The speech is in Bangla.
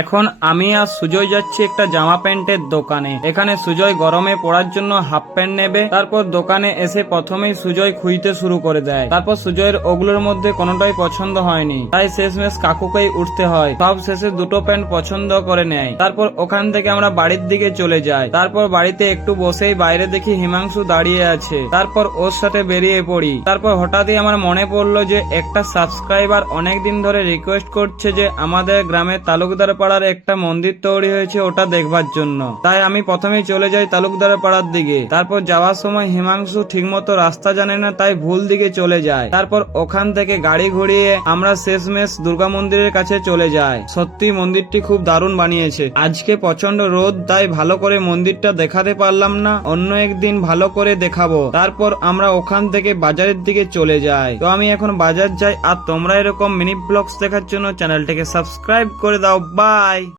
এখন আমি আর সুজয় যাচ্ছি একটা জামা প্যান্টের দোকানে। এখানে সুজয় গরমে পড়ার জন্য হাফ প্যান্ট নেবে। তারপর দোকানে এসে প্রথমেই সুজয় খুঁজতে শুরু করে দেয়। তারপর সুজয়ের ওগুলোর মধ্যে কোনোটাই পছন্দ হয়নি, তাই শেষমেশ কাকুকেই উঠতে হয়। সব শেষে দুটো প্যান্ট পছন্দ করে নেয়। তারপর ওখান থেকে আমরা বাড়ির দিকে চলে যাই। তারপর বাড়িতে একটু বসেই বাইরে দেখি হিমাংশু দাঁড়িয়ে আছে। তারপর ওর সাথে বেরিয়ে পড়ি। তারপর হঠাৎই আমার মনে পড়লো যে একটা সাবস্ক্রাইবার অনেকদিন ধরে রিকোয়েস্ট করছে যে আমাদের গ্রামে তালুকদার পাড়ার একটা মন্দির তৈরি হয়েছে, ওটা দেখবার জন্য। তাই আমি প্রথমেই চলে যাই তালুকদার পাড়ার দিকে। তারপর যাওয়ার সময় হিমাংশু ঠিকমতো রাস্তা জানে না, তাই ভুল দিকে চলে যায়। তারপর ওখান থেকে গাড়ি ঘুরিয়ে আমরা শেষমেশ দুর্গা মন্দিরের কাছে চলে যাই। সত্যি মন্দিরটি খুব দারুণ বানিয়েছে। আজকে প্রচন্ড রোদ, তাই ভালো করে মন্দিরটা দেখাতে পারলাম না, অন্য একদিন ভালো করে দেখাবো। তারপর আমরা ওখান থেকে বাজারের দিকে চলে যাই। তো আমি এখন বাজার যাই, আর তোমরা এরকম মিনি ব্লগস দেখার জন্য চ্যানেলটাকে সাবস্ক্রাইব করে দাও। বাই।